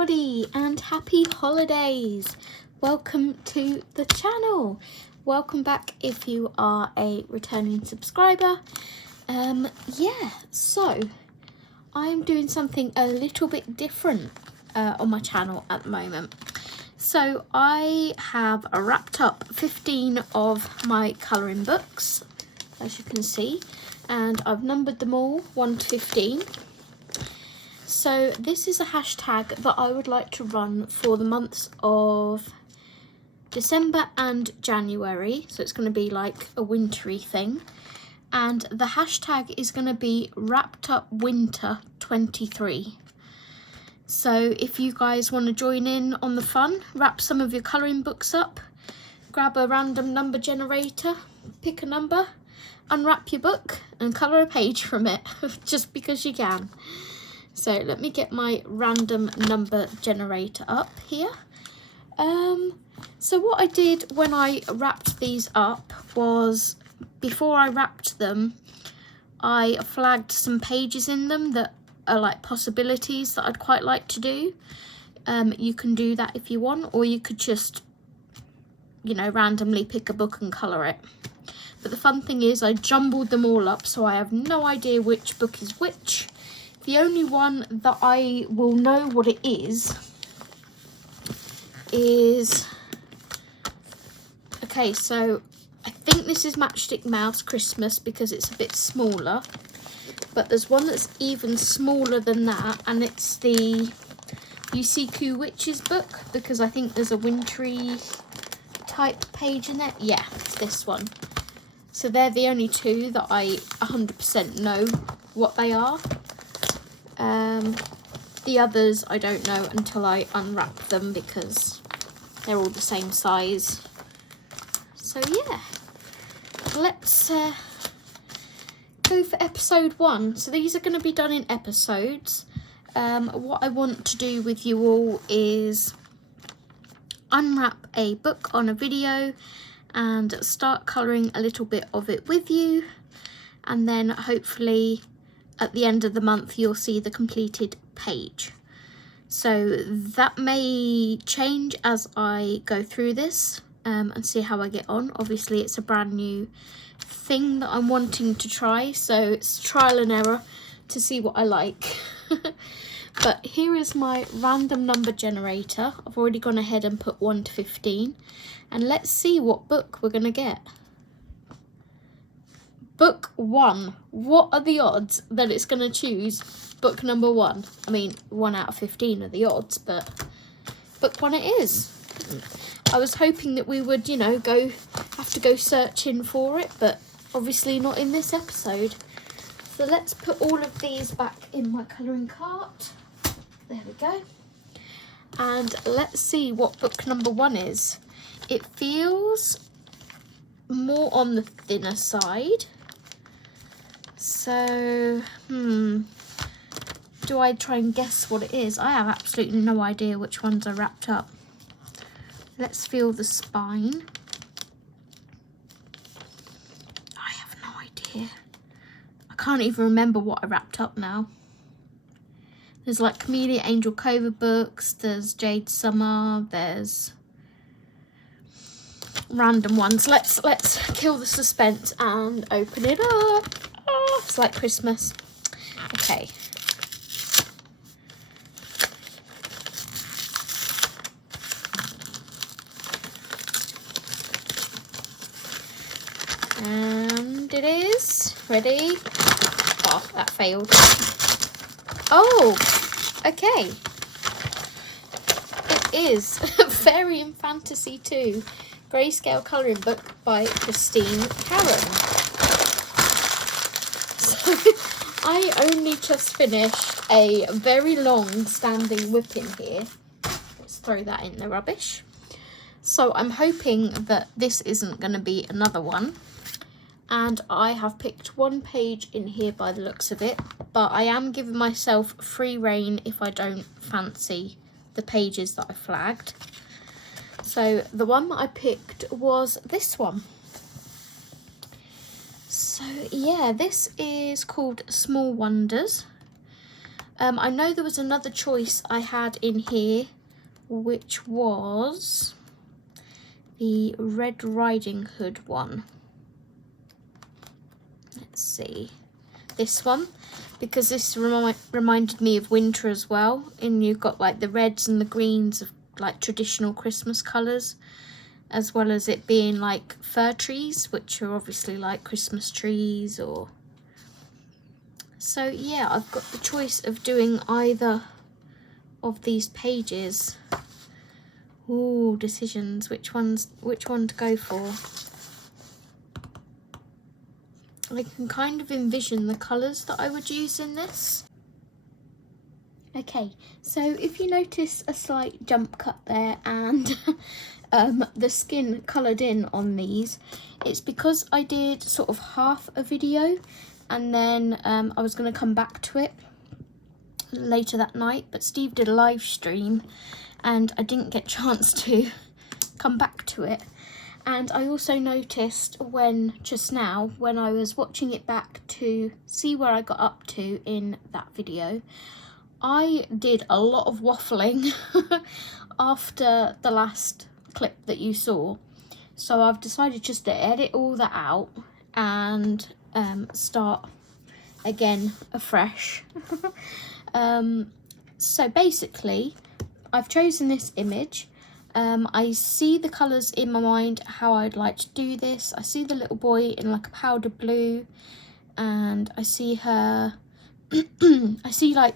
everybody and happy holidays. Welcome to the channel. Welcome back if you are a returning subscriber. So I'm doing something a little bit different on my channel at the moment. So I have wrapped up 15 of my colouring books, as you can see, and I've numbered them all 1 to 15. So this is a hashtag that I would like to run for the months of December and January. So it's going to be like a wintry thing. And the hashtag is going to be Wrapped Up Winter 23. So if you guys want to join in on the fun, wrap some of your colouring books up, grab a random number generator, pick a number, unwrap your book and colour a page from it, just because you can. So let me get my random number generator up here. So what I did when I wrapped these up was, before I wrapped them, I flagged some pages in them that are like possibilities that I'd quite like to do. You can do that if you want, or you could just, you know, randomly pick a book and colour it. But the fun thing is I jumbled them all up, so I have no idea which book is which. The only one that I will know what it is, okay, so I think this is Matchstick Mouse Christmas because it's a bit smaller, but there's one that's even smaller than that, and it's the Yusiku Witches book, because I think there's a wintry type page in it. Yeah, it's this one. So they're the only two that I 100% know what they are. The others I don't know until I unwrap them because they're all the same size. So yeah, let's go for episode 1. So these are going to be done in episodes. What I want to do with you all is unwrap a book on a video and start colouring a little bit of it with you, and then hopefully at the end of the month you'll see the completed page. So that may change as I go through this and see how I get on. Obviously it's a brand new thing that I'm wanting to try, so it's trial and error to see what I like. But here is my random number generator. I've already gone ahead and put 1 to 15, and let's see what book we're going to get. Book 1. What are the odds that it's going to choose book number 1? I mean, 1 out of 15 are the odds, but book 1 it is. I was hoping that we would, you know, have to go searching for it, but obviously not in this episode. So let's put all of these back in my colouring cart. There we go. And let's see what book number 1 is. It feels more on the thinner side. So, do I try and guess what it is? I have absolutely no idea which ones are wrapped up. Let's feel the spine. I have no idea. I can't even remember what I wrapped up now. There's like Camellia Angel Cova books, there's Jade Summer, there's random ones. Let's kill the suspense and open it up. Oh, it's like Christmas. Okay. And it is ready. Oh, that failed. Oh, okay. It is Fairy and Fantasy 2 Grayscale Colouring Book by Christine Karen. So I only just finished a very long standing whip in here. Let's throw that in the rubbish. So I'm hoping that this isn't going to be another one. And I have picked 1 page in here by the looks of it, but I am giving myself free rein if I don't fancy the pages that I flagged. So the one that I picked was this one. So yeah, this is called Small Wonders. I know there was another choice I had in here, which was the Red Riding Hood one. Let's see, this one, because this reminded me of winter as well, and you've got like the reds and the greens of like traditional Christmas colours, as well as it being like fir trees, which are obviously like Christmas trees. Or so yeah, I've got the choice of doing either of these pages. Ooh, decisions, which one to go for. I can kind of envision the colours that I would use in this. Okay, so if you notice a slight jump cut there and the skin coloured in on these, it's because I did sort of half a video and then I was going to come back to it later that night, but Steve did a live stream and I didn't get a chance to come back to it. And I also noticed just now when I was watching it back to see where I got up to in that video, I did a lot of waffling after the last clip that you saw. So I've decided just to edit all that out and start again afresh. So basically, I've chosen this image. I see the colours in my mind, how I'd like to do this. I see the little boy in like a powder blue, and I see her, I see like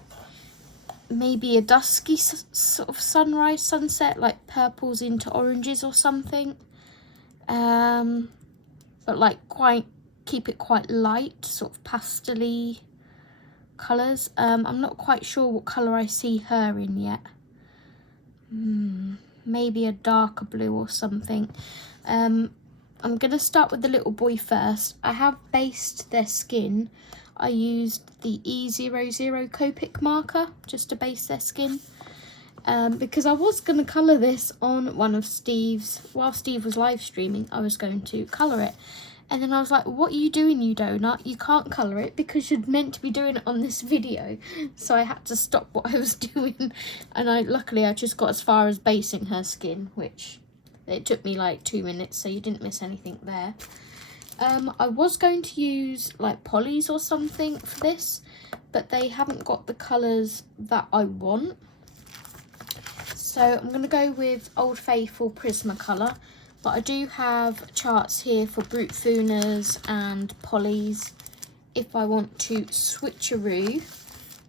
maybe a dusky sort of sunrise, sunset, like purples into oranges or something. But like keep it quite light, sort of pastel-y colours. I'm not quite sure what colour I see her in yet. Maybe a darker blue or something. I'm going to start with the little boy first. I have based their skin. I used the E00 Copic marker just to base their skin. Because I was going to colour this on one of Steve's, while Steve was live streaming, I was going to colour it. And then I was like, what are you doing, you donut? You can't colour it because you're meant to be doing it on this video. So I had to stop what I was doing. And luckily I just got as far as basing her skin, which it took me like 2 minutes, so you didn't miss anything there. I was going to use like polys or something for this, but they haven't got the colours that I want. So I'm going to go with Old Faithful Prismacolor. But I do have charts here for Brute Funas and polys if I want to switcheroo.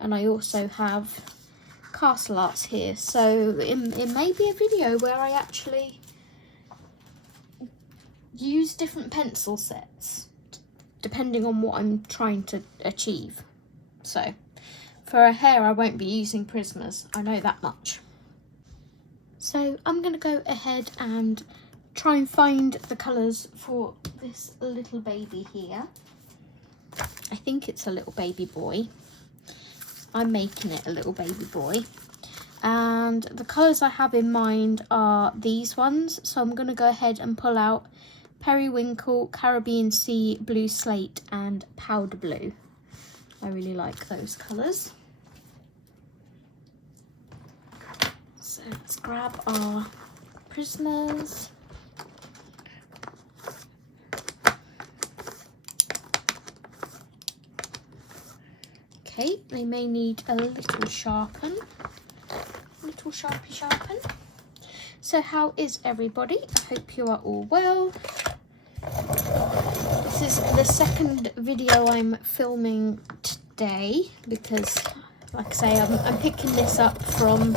And I also have Castle Arts here. So it may be a video where I actually use different pencil sets depending on what I'm trying to achieve. So for her hair I won't be using Prismas, I know that much. So I'm going to go ahead and try and find the colours for this little baby here. I think it's a little baby boy. I'm making it a little baby boy. And the colours I have in mind are these ones. So I'm going to go ahead and pull out Periwinkle, Caribbean Sea, Blue Slate and Powder Blue. I really like those colours. So let's grab our Prismas. Okay, they may need a little sharpen. Little sharpen. So how is everybody? I hope you are all well. This is the second video I'm filming today because, like I say, I'm picking this up from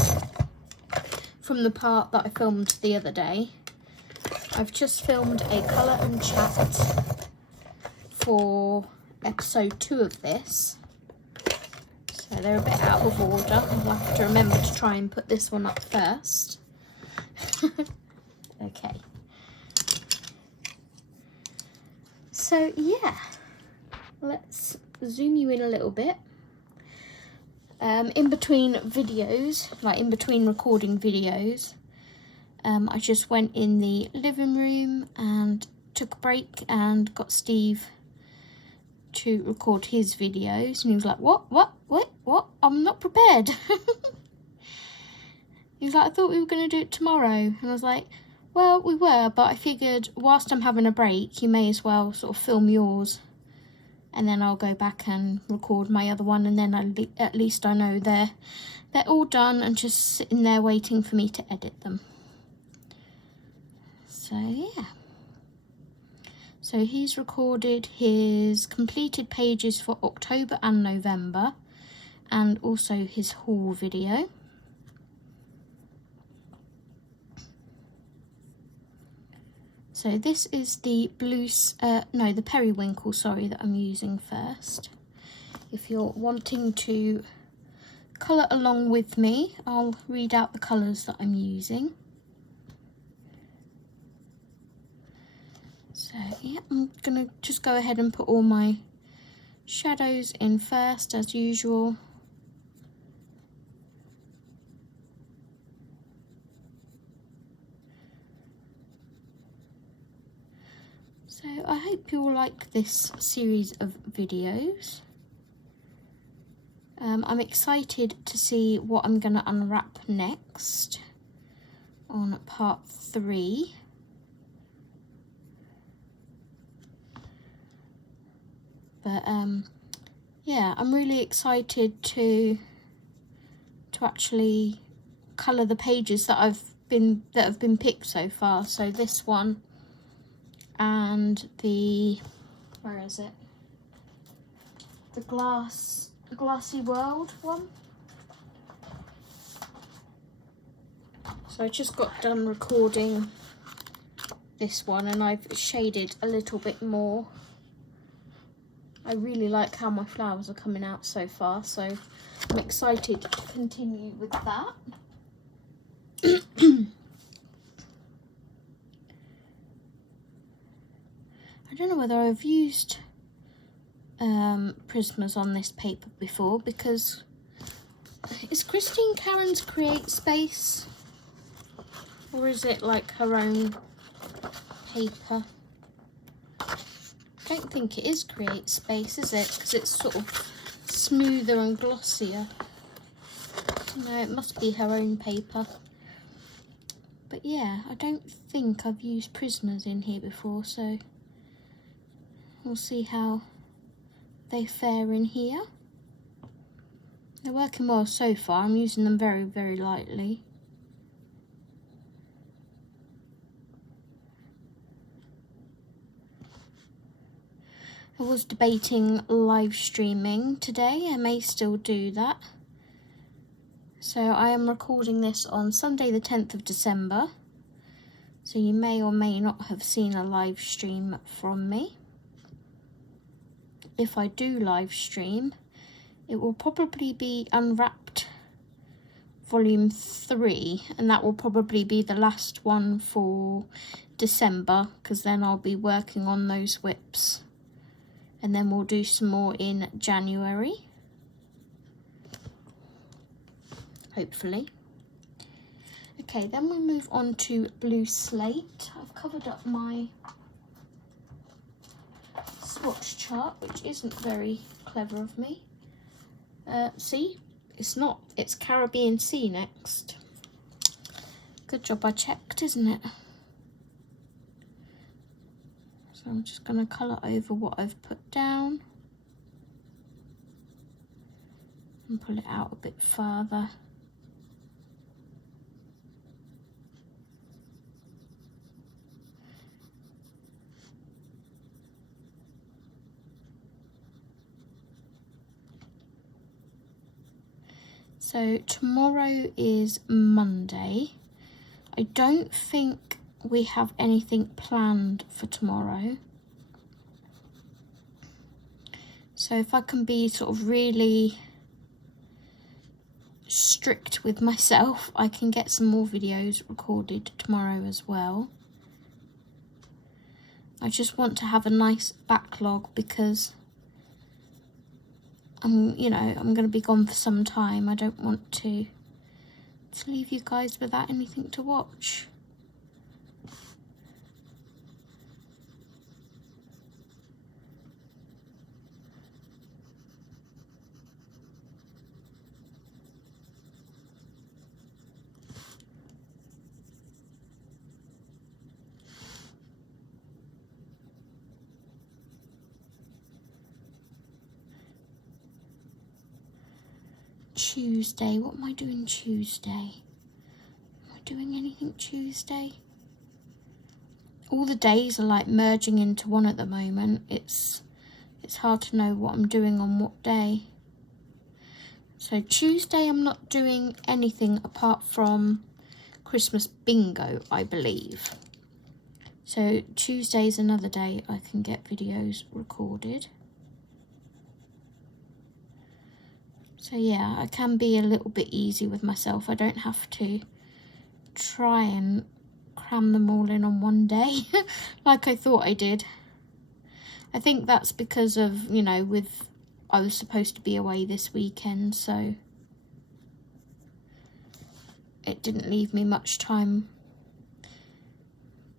the part that I filmed the other day. I've just filmed a colour and chat for episode 2 of this. So they're a bit out of order. I'll have to remember to try and put this one up first. Okay. So yeah, let's zoom you in a little bit. In between videos, like in between recording videos, I just went in the living room and took a break and got Steve to record his videos, and he was like, what, I'm not prepared. He was like, I thought we were going to do it tomorrow. And I was like, well, we were, but I figured whilst I'm having a break, you may as well sort of film yours, and then I'll go back and record my other one, and then at least I know they're all done and just sitting there waiting for me to edit them. So yeah. So he's recorded his completed pages for October and November, and also his haul video. So this is the the periwinkle, sorry, that I'm using first. If you're wanting to colour along with me, I'll read out the colours that I'm using. So yeah, I'm gonna just go ahead and put all my shadows in first, as usual. So I hope you'll like this series of videos. I'm excited to see what I'm gonna unwrap next on part 3. But yeah, I'm really excited to actually colour the pages that have been picked so far. So this one and the, where is it? The glassy world one. So I just got done recording this one, and I've shaded a little bit more. I really like how my flowers are coming out so far, so I'm excited to continue with that. I don't know whether I've used Prismas on this paper before, because is Christine Karen's Create Space, or is it like her own paper? I don't think it is Create Space, is it? Because it's sort of smoother and glossier. No, it must be her own paper. But yeah, I don't think I've used Prismas in here before, so we'll see how they fare in here. They're working well so far. I'm using them very, very lightly. I was debating live streaming today. I may still do that. So I am recording this on Sunday the 10th of December. So you may or may not have seen a live stream from me. If I do live stream, it will probably be Unwrapped Volume 3, and that will probably be the last one for December, because then I'll be working on those whips. And then we'll do some more in January, hopefully. Okay, then we move on to Blue Slate. I've covered up my swatch chart, which isn't very clever of me. See, it's not, it's Caribbean Sea next. Good job I checked, isn't it? So I'm just going to colour over what I've put down and pull it out a bit further. So tomorrow is Monday. I don't think we have anything planned for tomorrow. So if I can be sort of really strict with myself, I can get some more videos recorded tomorrow as well. I just want to have a nice backlog, because I'm going to be gone for some time. I don't want to leave you guys without anything to watch. Tuesday. What am I doing Tuesday? Am I doing anything Tuesday? All the days are like merging into one at the moment. It's hard to know what I'm doing on what day. So Tuesday I'm not doing anything apart from Christmas bingo, I believe. So Tuesday's another day I can get videos recorded. So yeah, I can be a little bit easy with myself. I don't have to try and cram them all in on one day like I thought I did. I think that's because of, you know, I was supposed to be away this weekend, so it didn't leave me much time.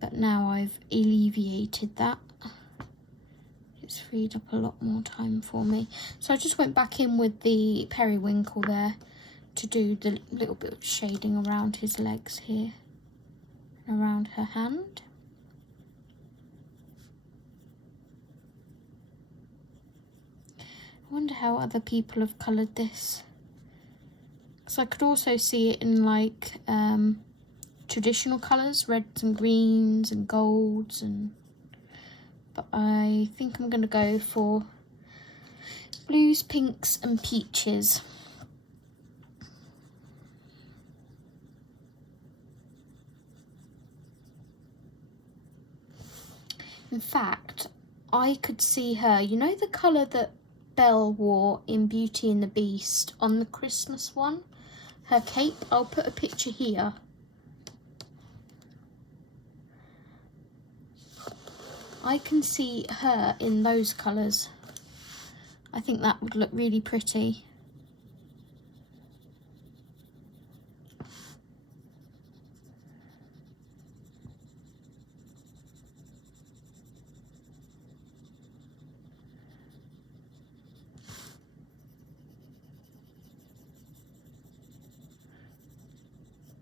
But now I've alleviated that. It's freed up a lot more time for me. So I just went back in with the periwinkle there to do the little bit of shading around his legs here, around her hand. I wonder how other people have coloured this. Because I could also see it in like traditional colours, reds and greens and golds, but I think I'm going to go for blues, pinks and peaches. In fact, I could see her, you know the colour that Belle wore in Beauty and the Beast on the Christmas one? Her cape, I'll put a picture here. I can see her in those colours. I think that would look really pretty.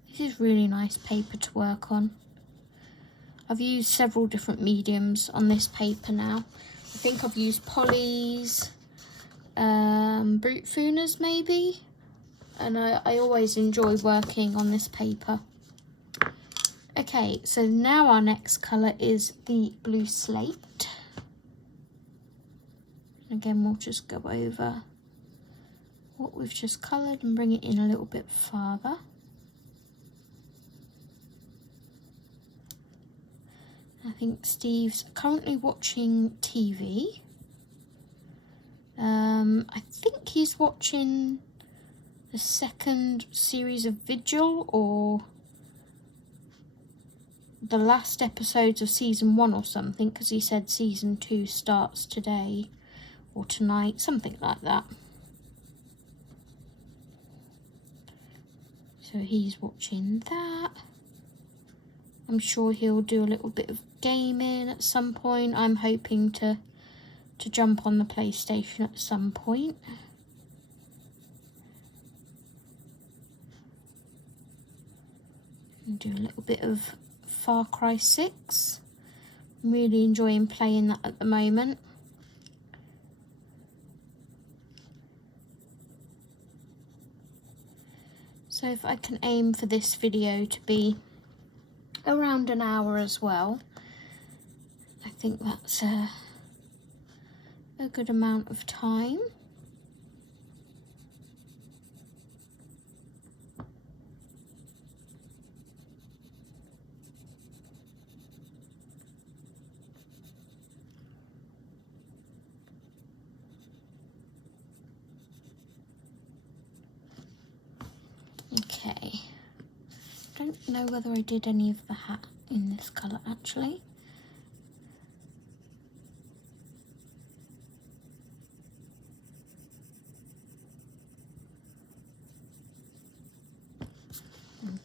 This is really nice paper to work on. I've used several different mediums on this paper now. I think I've used polys, brute fooners maybe, and I always enjoy working on this paper. Okay, so now our next colour is the blue slate. Again, we'll just go over what we've just coloured and bring it in a little bit farther. I think Steve's currently watching TV. I think he's watching the second series of Vigil or the last episodes of season 1 or something, because he said season 2 starts today or tonight, something like that. So he's watching that. I'm sure he'll do a little bit of gaming at some point. I'm hoping to jump on the PlayStation at some point. And do a little bit of Far Cry 6. I'm really enjoying playing that at the moment. So if I can aim for this video to be around an hour as well, I think that's a good amount of time. Okay, don't know whether I did any of the hat in this colour actually.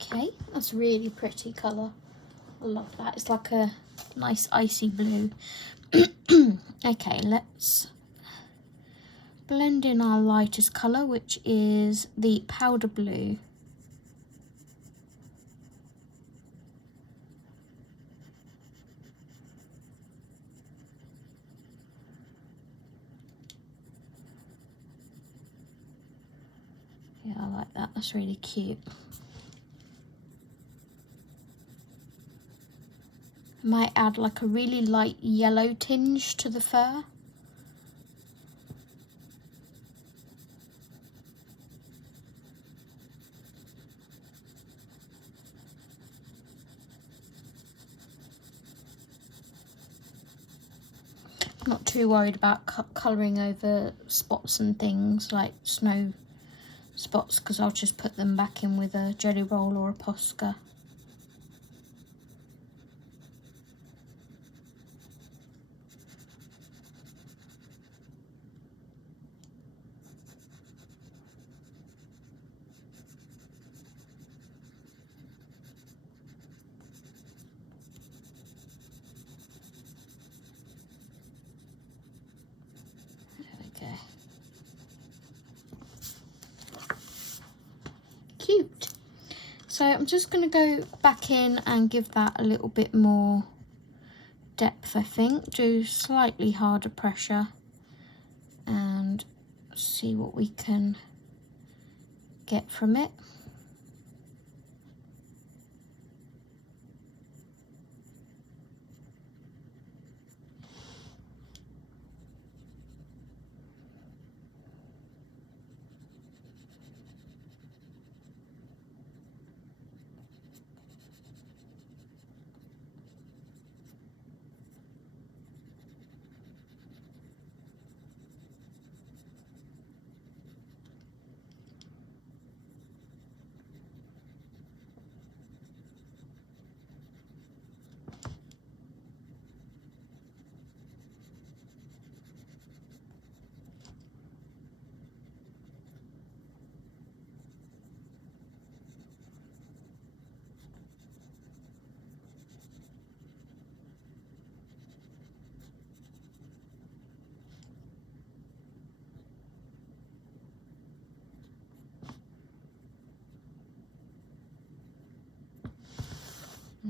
Okay, that's a really pretty colour. I love that. It's like a nice icy blue. Okay, let's blend in our lightest colour, which is the powder blue. Yeah, That's really cute. I might add like a really light yellow tinge to the fur. Not too worried about colouring over spots and things like snow spots, because I'll just put them back in with a jelly roll or a Posca. Cute. So I'm just going to go back in and give that a little bit more depth, I think. Do slightly harder pressure and see what we can get from it.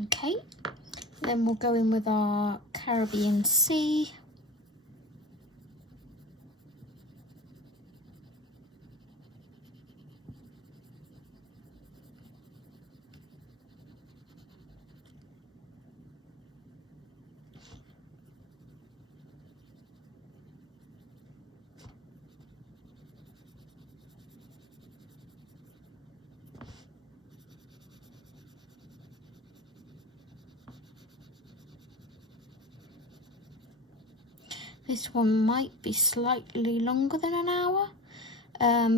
Okay, then we'll go in with our Caribbean Sea. This one might be slightly longer than an hour,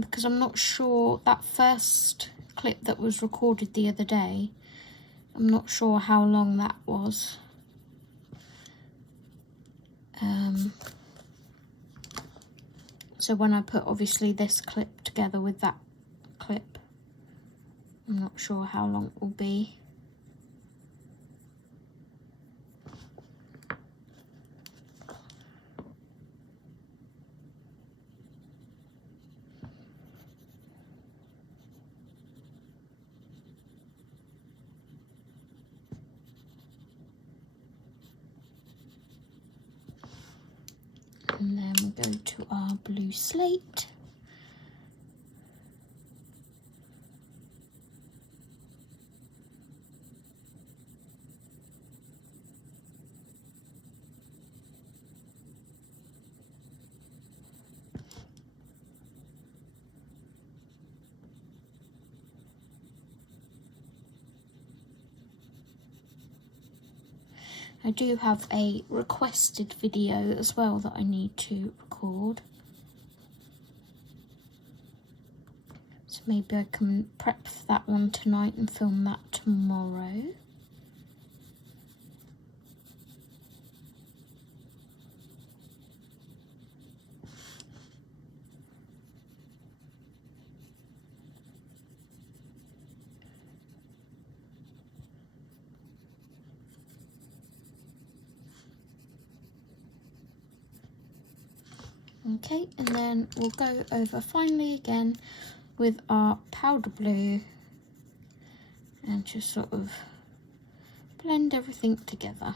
because I'm not sure, that first clip that was recorded the other day, I'm not sure how long that was. So when I put obviously this clip together with that clip, I'm not sure how long it will be. And then we'll go to our blue slate. I do have a requested video as well that I need to record. So maybe I can prep for that one tonight and film that tomorrow. Okay, and then we'll go over finally again with our powder blue and just sort of blend everything together.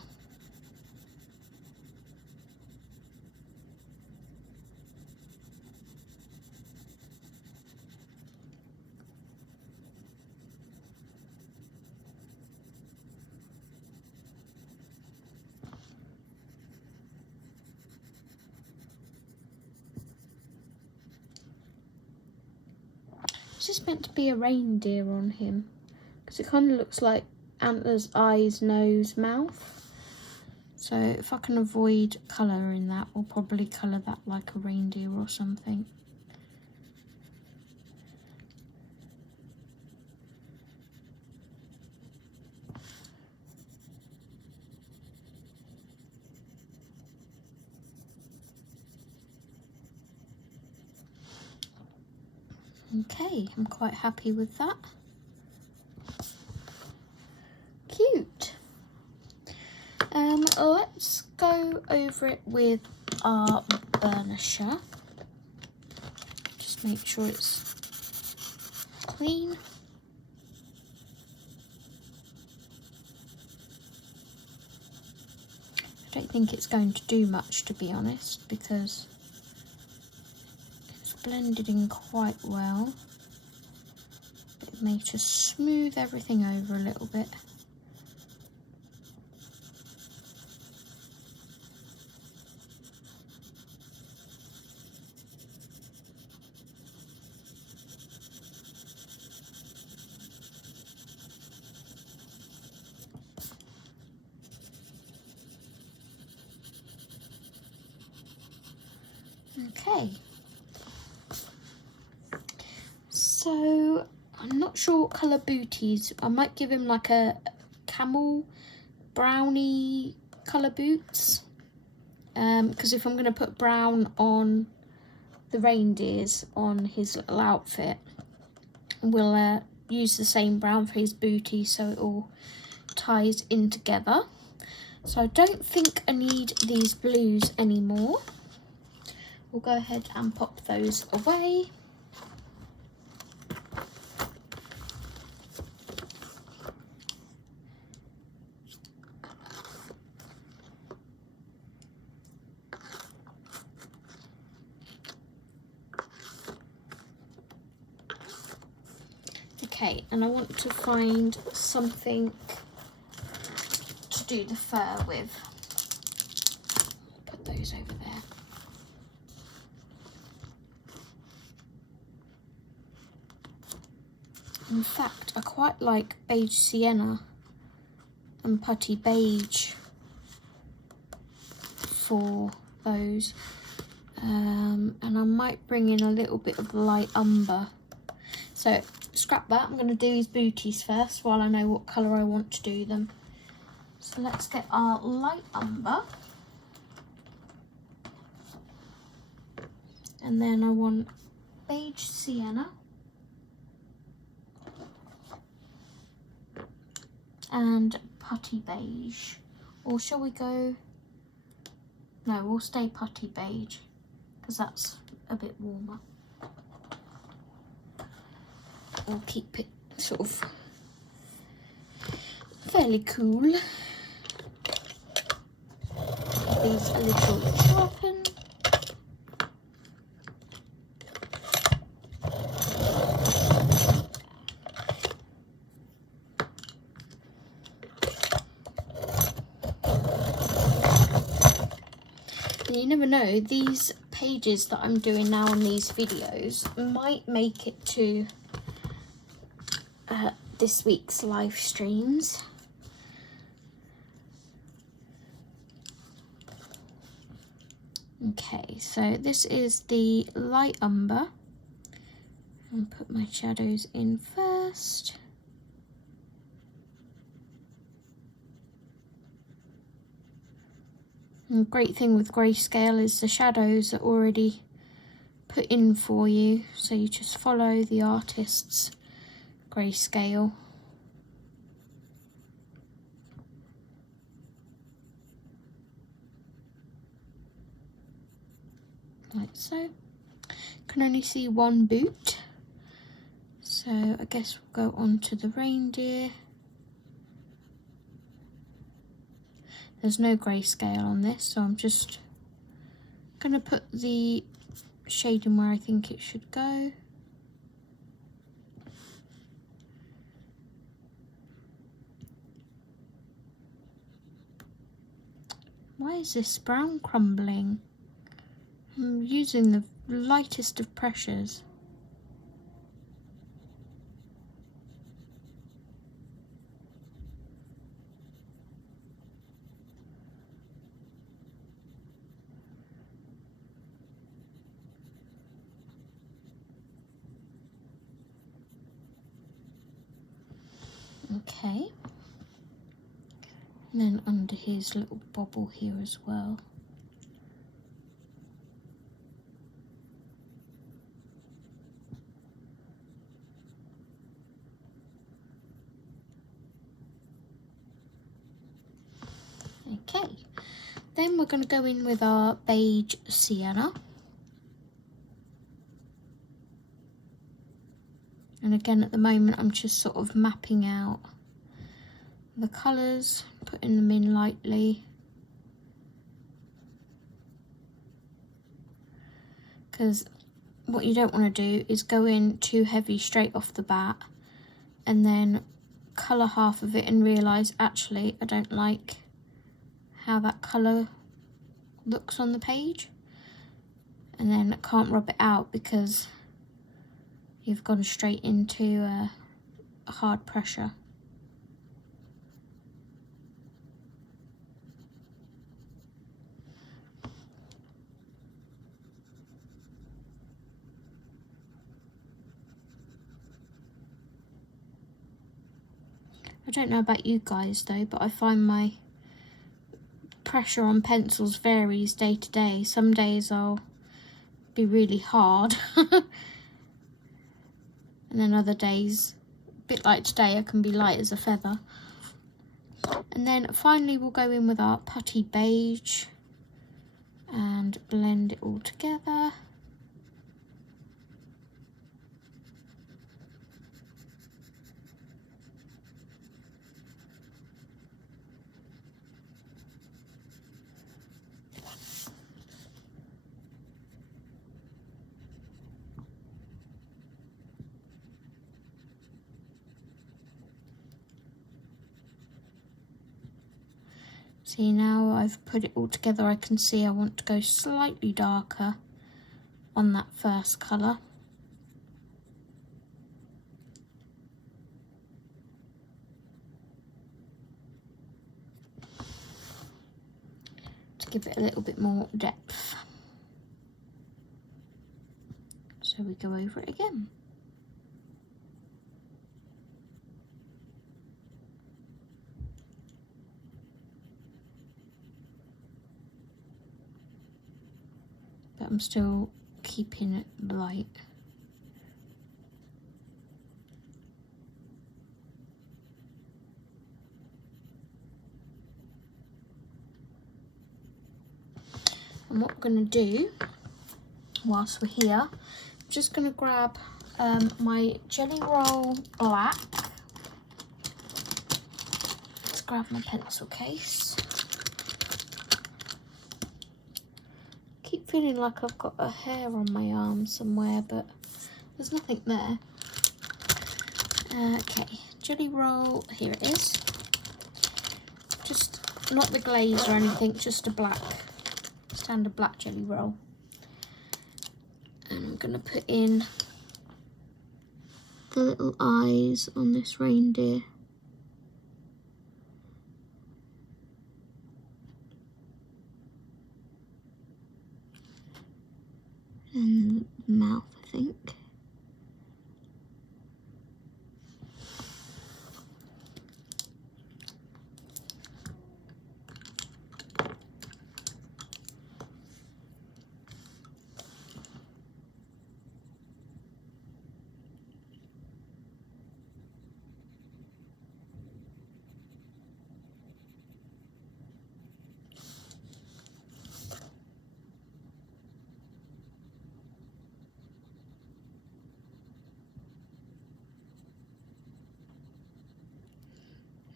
this meant to be a reindeer on him? Because it kind of looks like antlers, eyes, nose, mouth. So if I can avoid colouring that, we'll probably colour that like a reindeer or something. Okay, I'm quite happy with that. Cute. Let's go over it with our burnisher. Just make sure it's clean. I don't think it's going to do much, to be honest, because it's blended in quite well. It may just smooth everything over a little bit. Okay, so I'm not sure what colour booties. I might give him like a camel brownie colour boots, because if I'm going to put brown on the reindeers on his little outfit, we'll use the same brown for his booty so it all ties in together. So I don't think I need these blues anymore. We'll go ahead and pop those away. Okay, and I want to find something to do the fur with. Put those over there. In fact, I quite like beige sienna and putty beige for those. And I might bring in a little bit of light umber. So scrap that, I'm going to do his booties first while I know what colour I want to do them. So let's get our light umber. And then I want beige sienna. And putty beige. Or shall we go... No, we'll stay putty beige because that's a bit warmer. We'll keep it sort of fairly cool. These a little sharpened. You never know, these pages that I'm doing now on these videos might make it to this week's live streams. Okay, so this is the light umber. I'll put my shadows in first. And the great thing with grayscale is the shadows are already put in for you, so you just follow the artist's grayscale. Like so. Can only see one boot, so I guess we'll go on to the reindeer. There's no grayscale on this, so I'm just going to put the shading where I think it should go. Why is this brown crumbling? I'm using the lightest of pressures. Okay. And then under his little bobble here as well. Okay, then we're going to go in with our beige sienna. And again, at the moment, I'm just sort of mapping out the colours, putting them in lightly. Because what you don't want to do is go in too heavy straight off the bat and then colour half of it and realise, actually, I don't like how that colour looks on the page. And then I can't rub it out because you've gone straight into a hard pressure. I don't know about you guys though, but I find my pressure on pencils varies day to day. Some days I'll be really hard and then other days, a bit like today, I can be light as a feather. And then finally we'll go in with our putty beige and blend it all together. See, now I've put it all together, I can see I want to go slightly darker on that first colour. To give it a little bit more depth. So we go over it again. But I'm still keeping it light. And what we're going to do, whilst we're here, I'm just going to grab my Jelly Roll Black. Let's grab my pencil case. Keep feeling like I've got a hair on my arm somewhere, but there's nothing there. Okay, Jelly Roll, here it is. Just not the glaze or anything, just a black, standard black Jelly Roll. And I'm going to put in the little eyes on this reindeer. And the mouth, I think.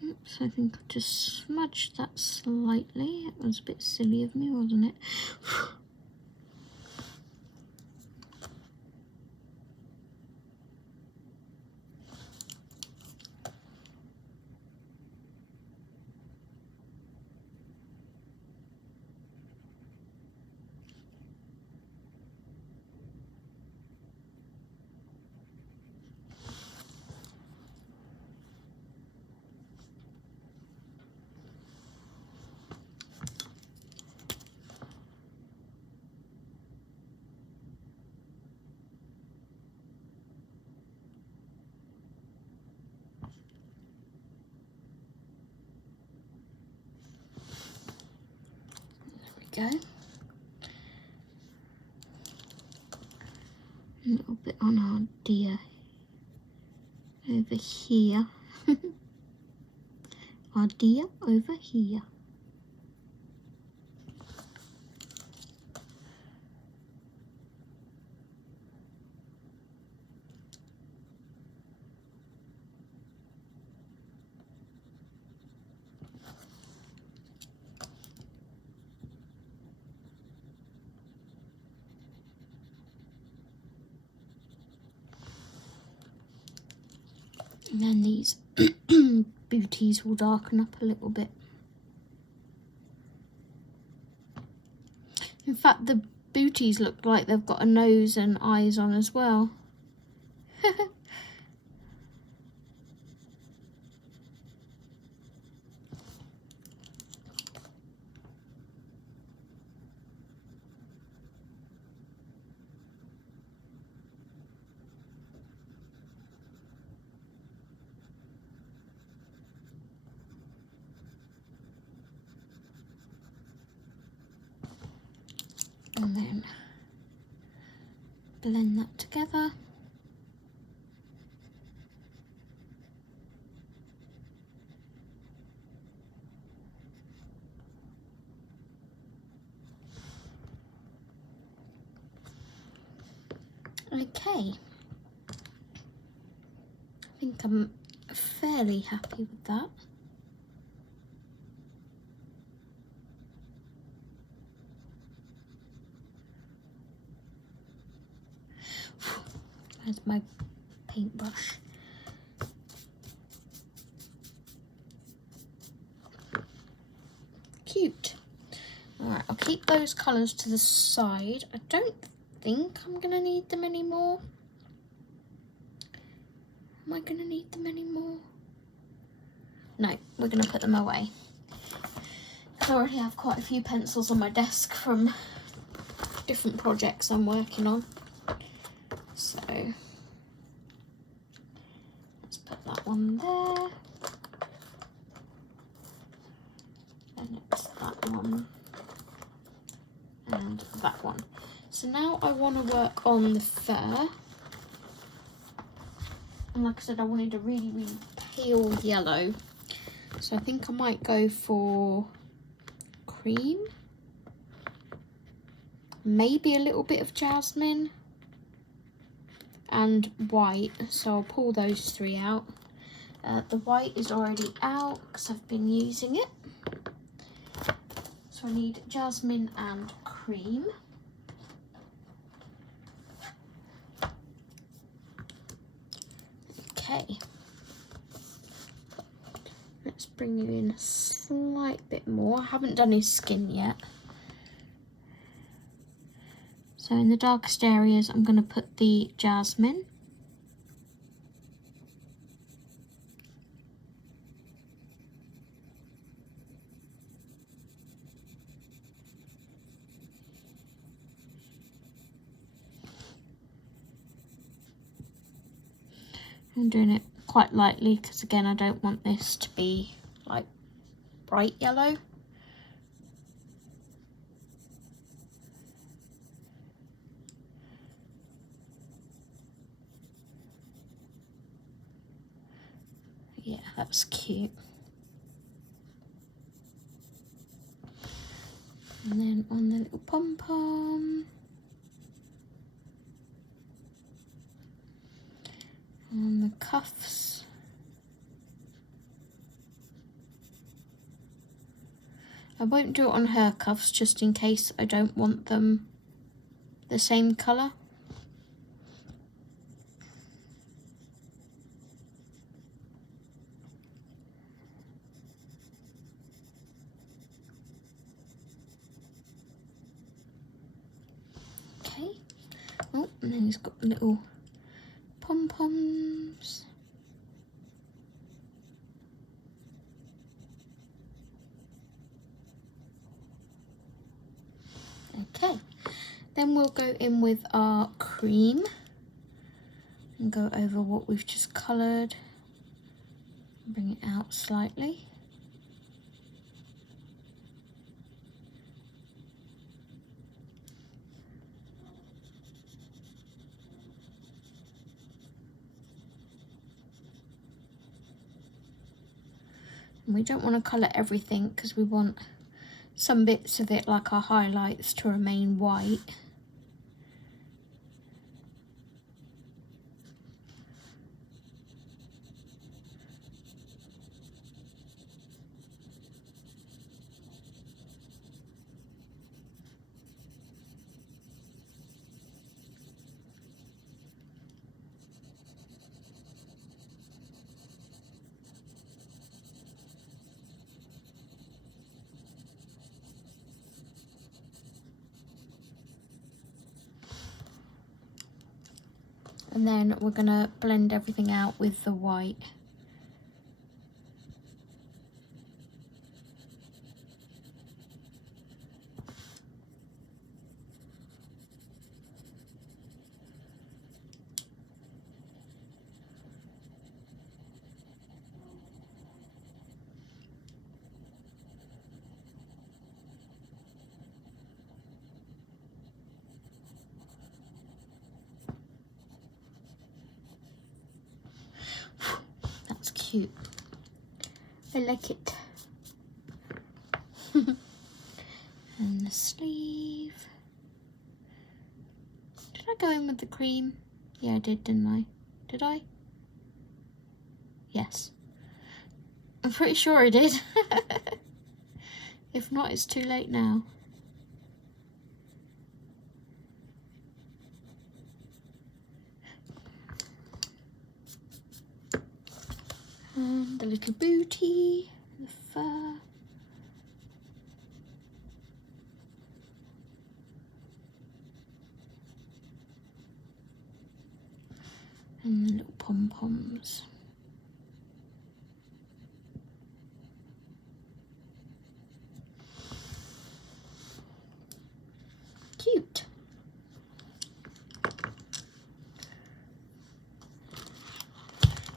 Oops, I think I just smudged that slightly. It was a bit silly of me, wasn't it? go. A little bit on our deer over here. Our deer over here. And then these booties will darken up a little bit. In fact, the booties look like they've got a nose and eyes on as well. And then blend that together. Okay, I think I'm fairly happy with that. Where's my paintbrush? Cute. Alright, I'll keep those colours to the side. I don't think I'm going to need them anymore. Am I going to need them anymore? No, we're going to put them away. I already have quite a few pencils on my desk from different projects I'm working on. So let's put that one there. And it's that one. And that one. So now I want to work on the fur. And like I said, I wanted a really, really pale yellow. So I think I might go for cream. Maybe a little bit of jasmine. And white. So I'll pull those three out. The white is already out because I've been using it. So I need jasmine and cream. Okay. Let's bring you in a slight bit more. I haven't done his skin yet. So in the darkest areas, I'm going to put the jasmine. I'm doing it quite lightly because again, I don't want this to be like bright yellow. Yeah, that's cute. And then on the little pom-pom. On the cuffs. I won't do it on her cuffs just in case I don't want them the same colour. Okay. Oh, and then he's got little pom-poms. Okay, then we'll go in with our cream and go over what we've just coloured. Bring it out slightly. And we don't want to colour everything because we want some bits of it, like our highlights, to remain white. And then we're going to blend everything out with the white. That's cute. I like it. And the sleeve. Did I go in with the cream? Yeah, I did, didn't I? Did I? Yes. I'm pretty sure I did. If not, it's too late now. And the little booty, the fur. And the little pom-poms. Cute.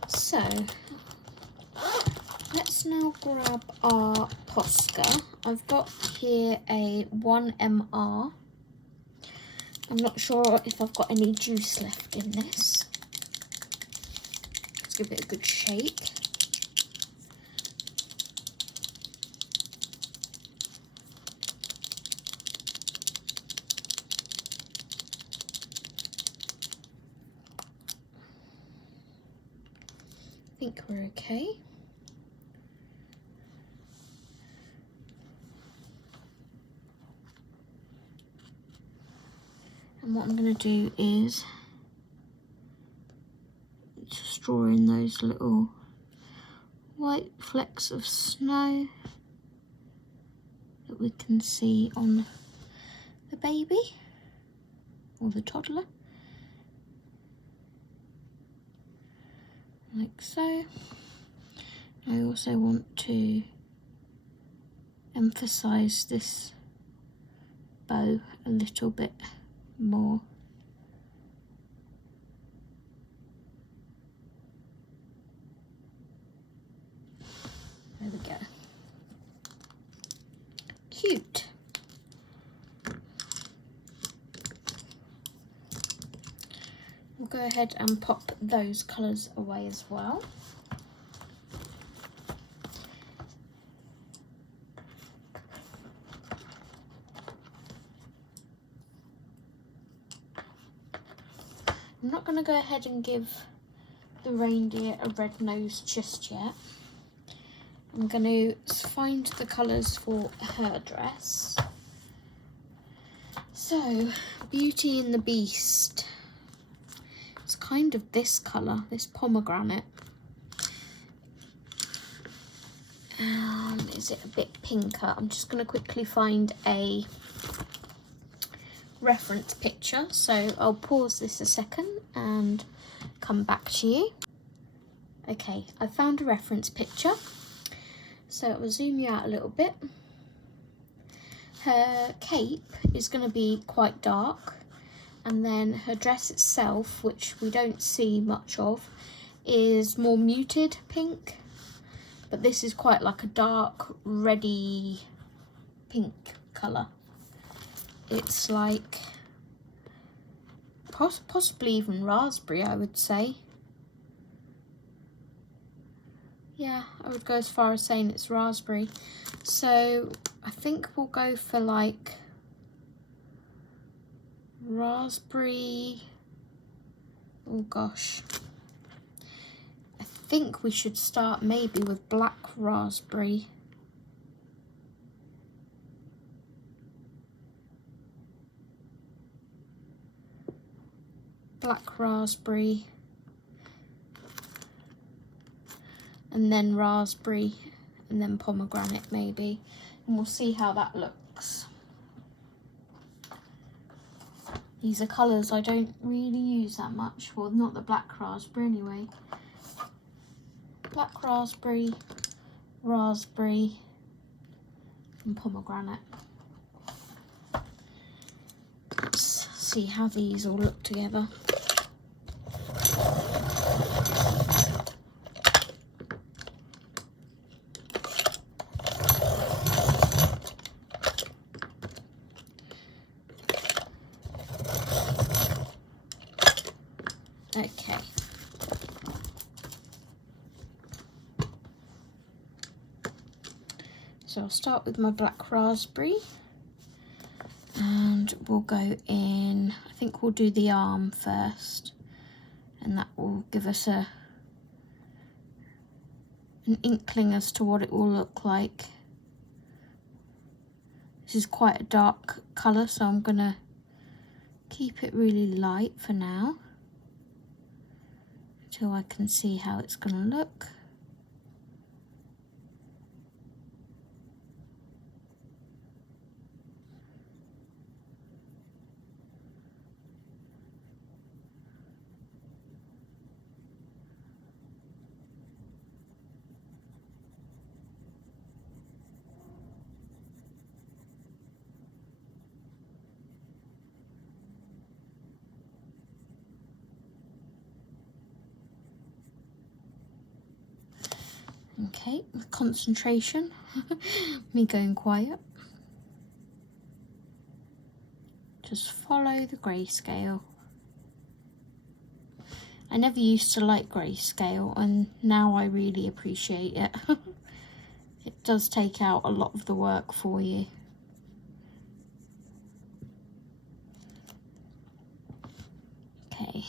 So, let's now grab our Posca. I've got here a 1mr. I'm not sure if I've got any juice left in this. Let's give it a good shake. I think we're okay. And what I'm going to do is just draw in those little white flecks of snow that we can see on the baby or the toddler. Like so. I also want to emphasize this bow a little bit more. There we go. Cute. We'll go ahead and pop those colours away as well. I'm not going to go ahead and give the reindeer a red nose just yet. I'm going to find the colours for her dress. So, Beauty and the Beast. It's kind of this colour, this pomegranate. Is it a bit pinker? I'm just going to quickly find a reference picture. So I'll pause this a second and come back to you. Okay, I found a reference picture. So I'll zoom you out a little bit. Her cape is going to be quite dark, and then her dress itself, which we don't see much of, is more muted pink, but this is quite like a dark reddy pink colour. It's like possibly even raspberry, I would say. Yeah, I would go as far as saying it's raspberry. So I think we'll go for like raspberry. Oh gosh. I think we should start maybe with black raspberry. Black raspberry. And then raspberry. And then pomegranate maybe. And we'll see how that looks. These are colours I don't really use that much. Well, not the black raspberry anyway. Black raspberry, raspberry, and pomegranate. Let's see how these all look together. Okay. So I'll start with my black raspberry and we'll go in, I think we'll do the arm first, and that will give us an inkling as to what it will look like. This is quite a dark colour, so I'm going to keep it really light for now until I can see how it's going to look. Okay, with concentration, me going quiet. Just follow the grayscale. I never used to like grayscale, and now I really appreciate it. It does take out a lot of the work for you. Okay.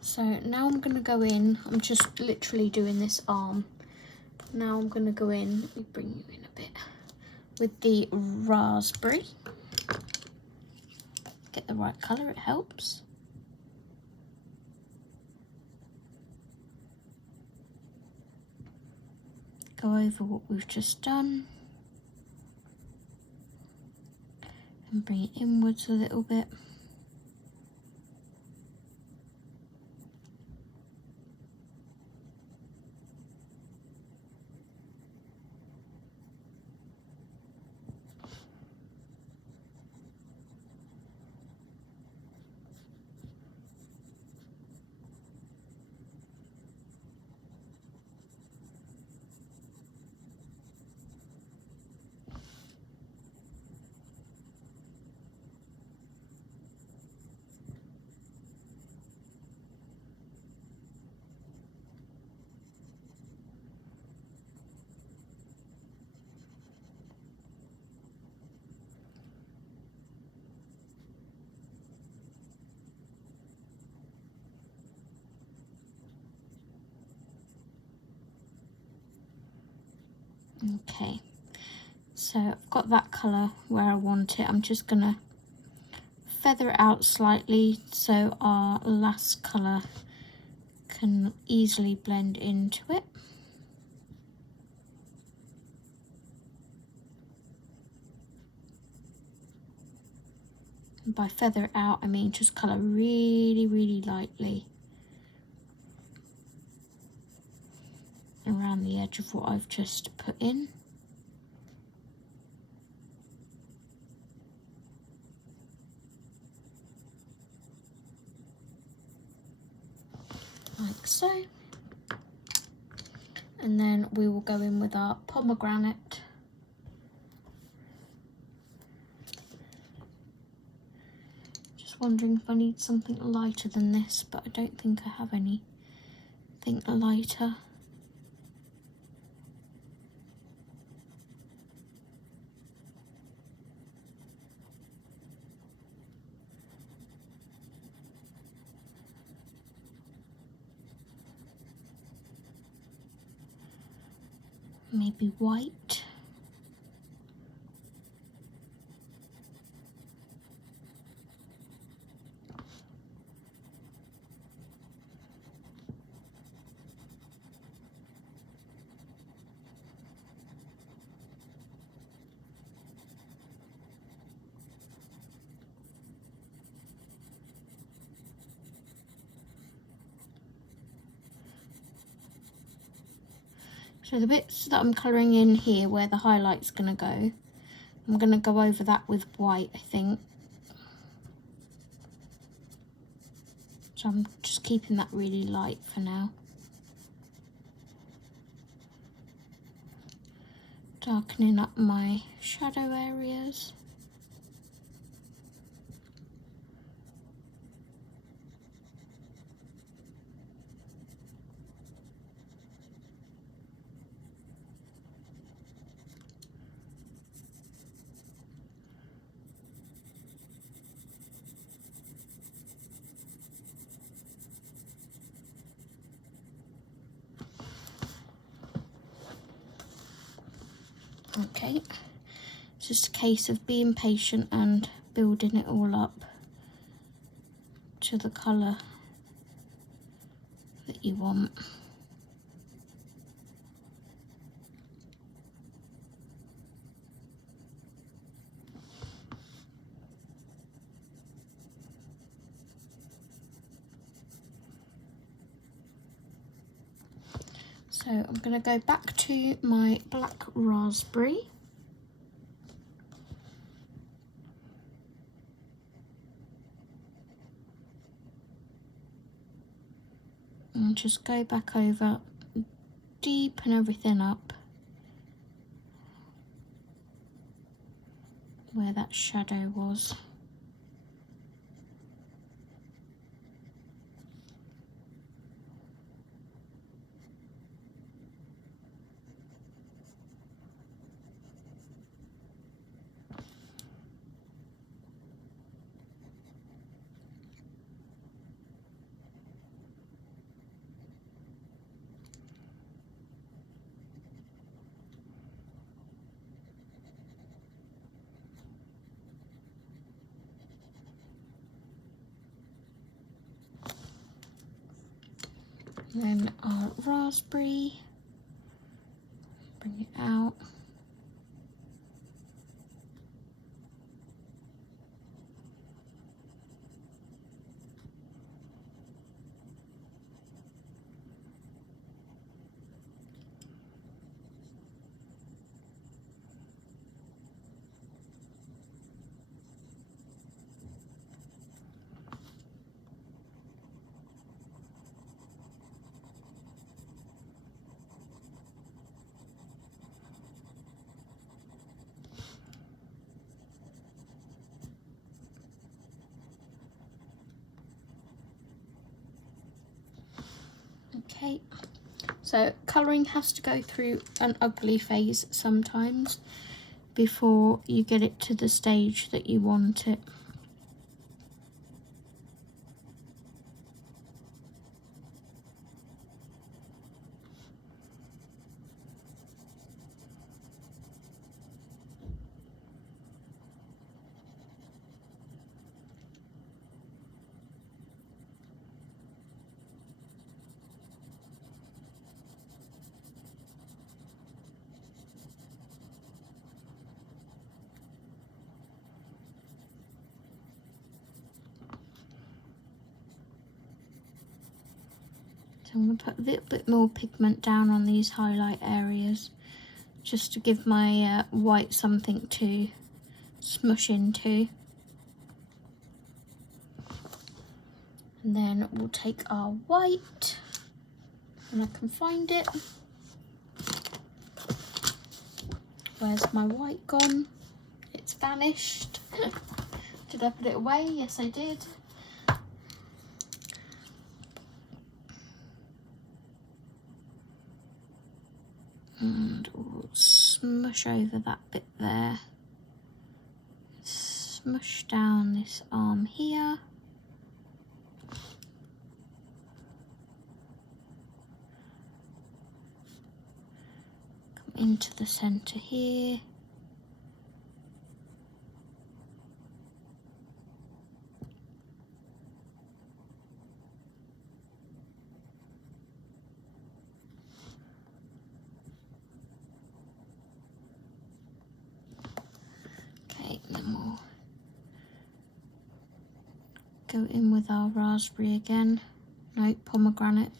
So now I'm going to go in, I'm just literally doing this arm. Now I'm going to go in, let me bring you in a bit, with the raspberry. Get the right colour, it helps. Go over what we've just done. And bring it inwards a little bit. Okay, so I've got that colour where I want it. I'm just going to feather it out slightly so our last colour can easily blend into it. And by feather it out, I mean just colour really, really lightly around the edge of what I've just put in. Like so. And then we will go in with our pomegranate. Just wondering if I need something lighter than this, but I don't think I have anything lighter. Maybe white. So the bits that I'm colouring in here where the highlight's going to go, I'm going to go over that with white, I think. So I'm just keeping that really light for now. Darkening up my shadow areas. Okay, it's just a case of being patient and building it all up to the colour that you want. So I'm going to go back to my black raspberry. And just go back over, deepen everything up where that shadow was. Then our raspberry, bring it out. Okay, so colouring has to go through an ugly phase sometimes before you get it to the stage that you want it. So I'm going to put a little bit more pigment down on these highlight areas just to give my white something to smush into. And then we'll take our white, when I can find it, Where's my white gone? It's vanished. Did I put it away? Yes, I did. And we'll smush over that bit there. Smush down this arm here. Come into the centre here. Then we'll go in with our raspberry again. No, pomegranate.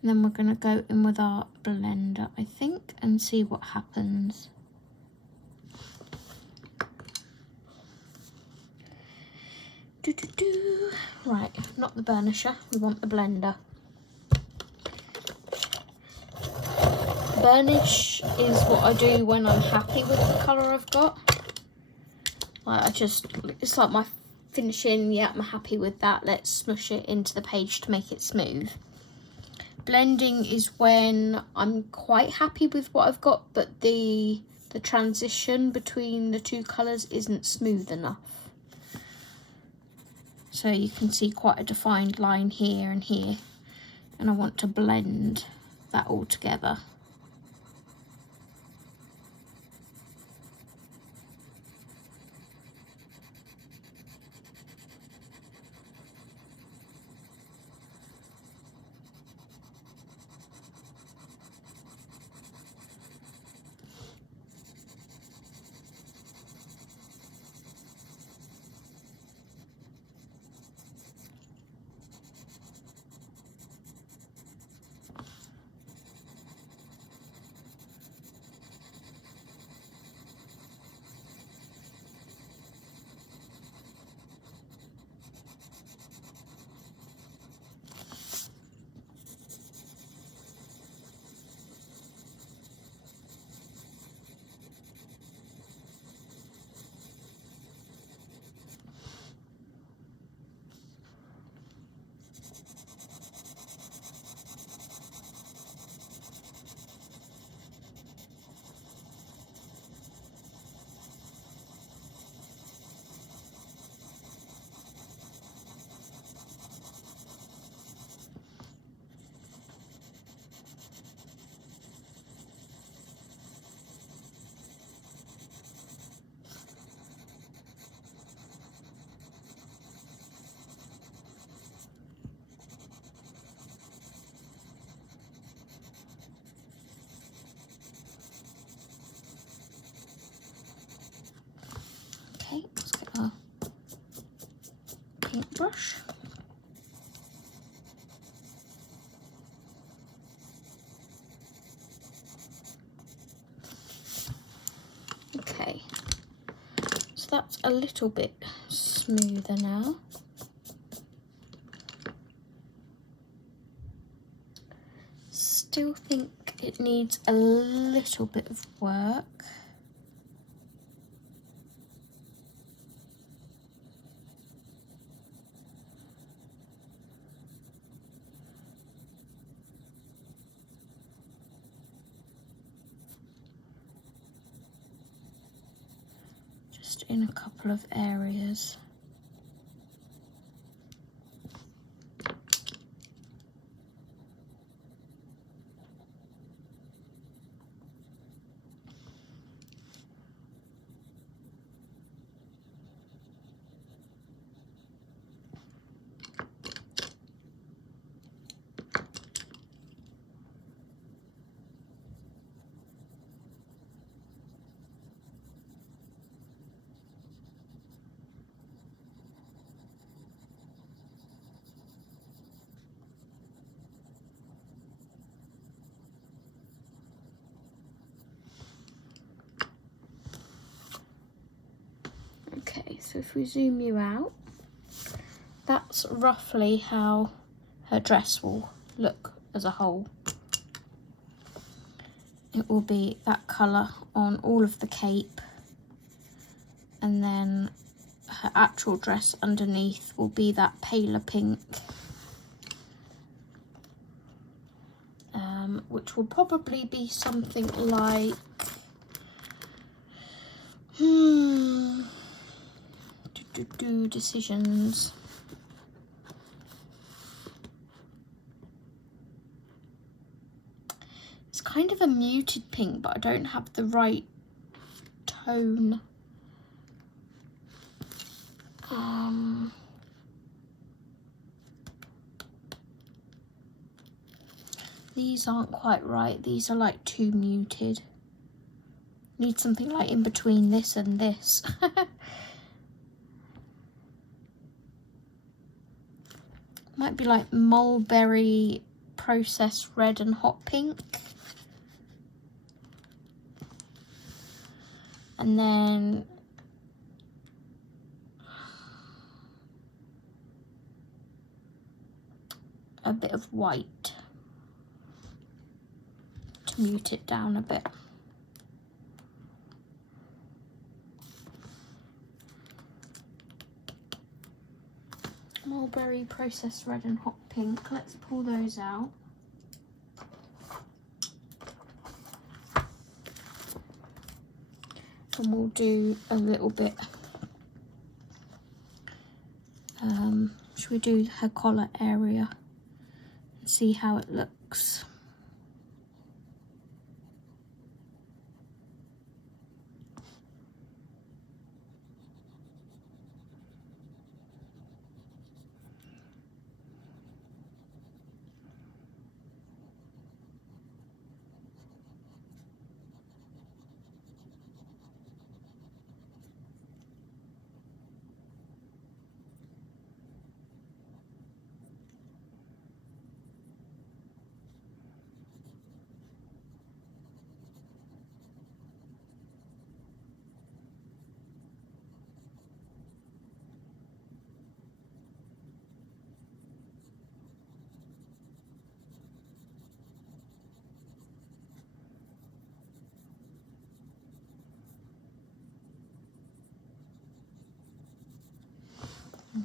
And then we're going to go in with our blender, I think, and see what happens. Right, not the burnisher, we want the blender. Burnish is what I do when I'm happy with the colour I've got. Like it's like my finishing, yeah, I'm happy with that. Let's smush it into the page to make it smooth. Blending is when I'm quite happy with what I've got, but the transition between the two colours isn't smooth enough. So you can see quite a defined line here and here, and I want to blend that all together. Okay, let's get our paintbrush. Okay, so that's a little bit smoother now. Still think it needs a little bit of work. Just in a couple of areas. So if we zoom you out, that's roughly how her dress will look as a whole. It will be that colour on all of the cape, and then her actual dress underneath will be that paler pink, which will probably be something like decisions. It's kind of a muted pink, but I don't have the right tone. These aren't quite right. These are like too muted. Need something like in between this and this. Might be like mulberry processed red and hot pink. And then a bit of white to mute it down a bit. Mulberry processed red and hot pink. Let's pull those out. And we'll do a little bit. Should we do her collar area and see how it looks?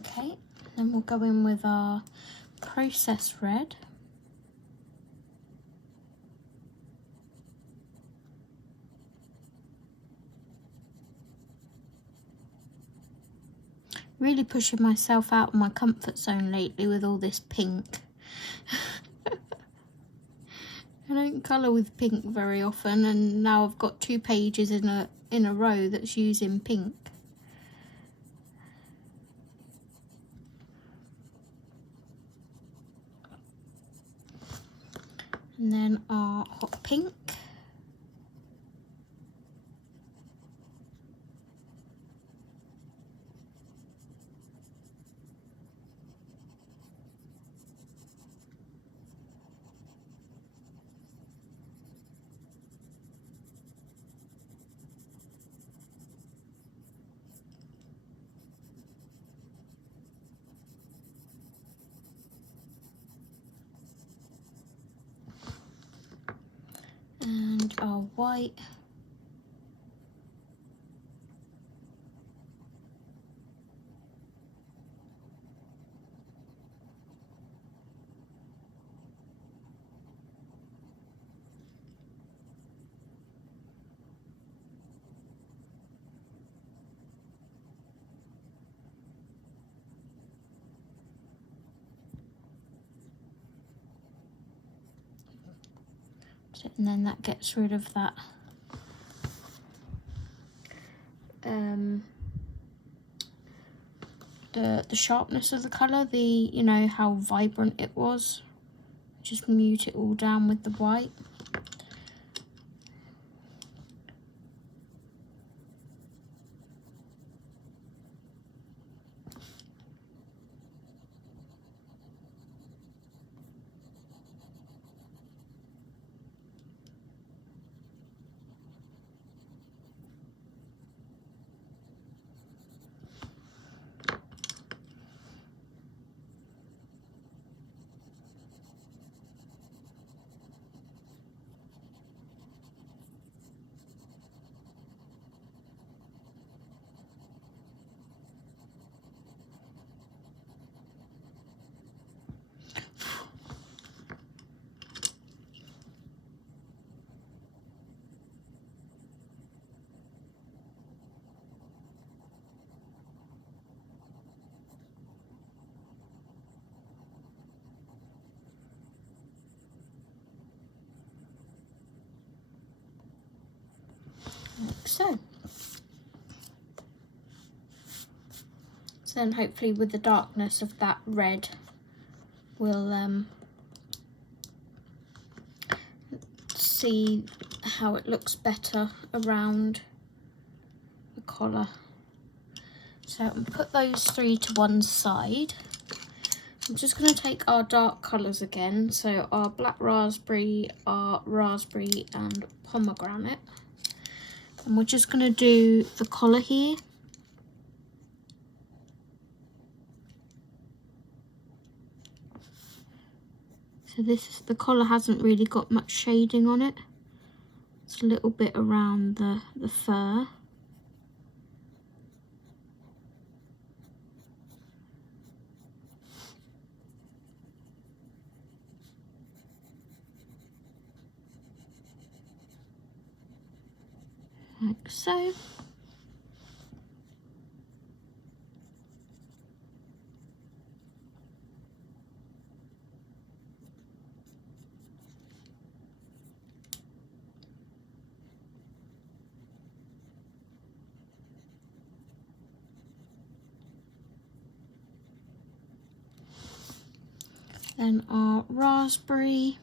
Okay, then we'll go in with our processed red. Really pushing myself out of my comfort zone lately with all this pink. I don't colour with pink very often, and now I've got 2 pages in a row that's using pink. And then our hot pink. And our white. And then that gets rid of that the sharpness of the colour, you know how vibrant it was. Just mute it all down with the white. like so. So then hopefully with the darkness of that red, we'll see how it looks better around the collar. So I'm put those three to one side. I'm just going to take our dark colours again, so our black raspberry, our raspberry and pomegranate. And we're just going to do the collar here. So the collar hasn't really got much shading on it. It's a little bit around the fur. Like so. Then our raspberry.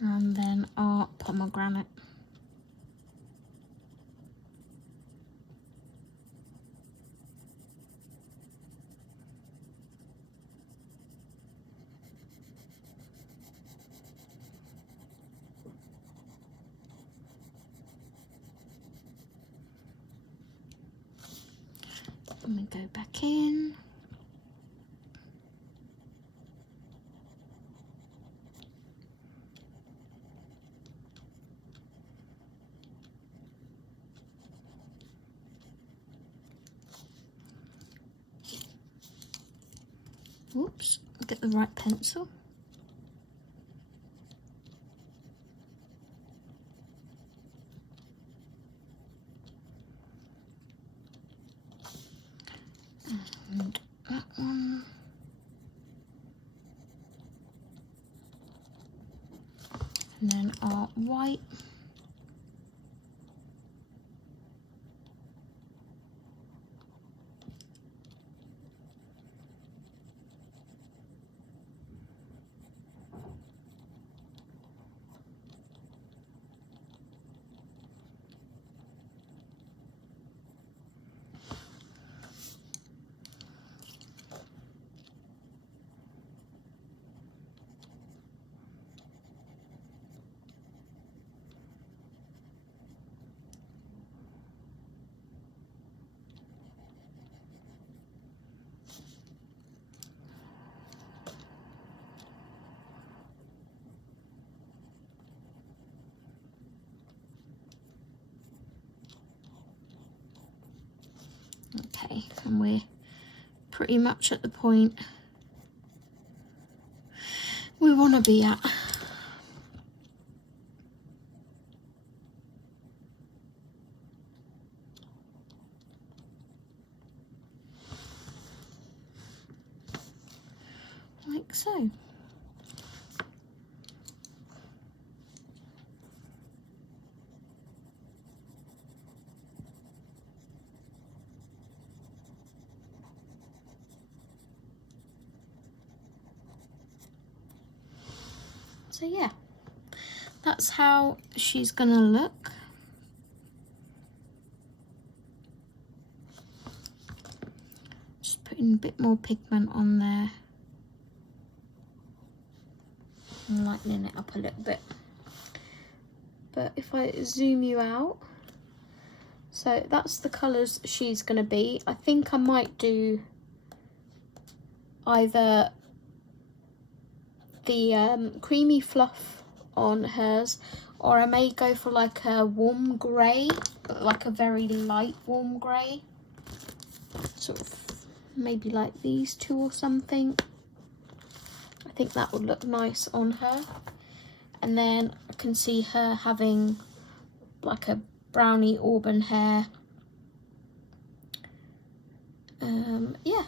And then our pomegranate. Let me go back in. Oops, get the right pencil. And that one. And then our white. Okay, and we're pretty much at the point we want to be at. Like so. So yeah, that's how she's gonna look. Just putting a bit more pigment on there and lightening it up a little bit. But if I zoom you out, so that's the colours she's gonna be. I think I might do either the creamy fluff on hers, or I may go for like a warm grey, but like a very light warm grey, sort of maybe like these two or something. I think that would look nice on her. And then I can see her having like a brownie auburn hair. Yeah.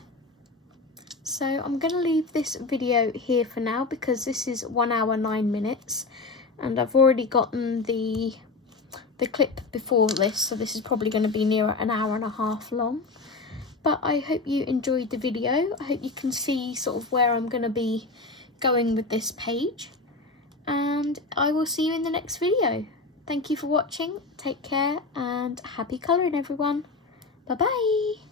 So I'm going to leave this video here for now because this is 1 hour 9 minutes and I've already gotten the clip before this, so this is probably going to be near an hour and a half long. But I hope you enjoyed the video. I hope you can see sort of where I'm going to be going with this page, and I will see you in the next video. Thank you for watching, take care, and happy colouring everyone. Bye bye.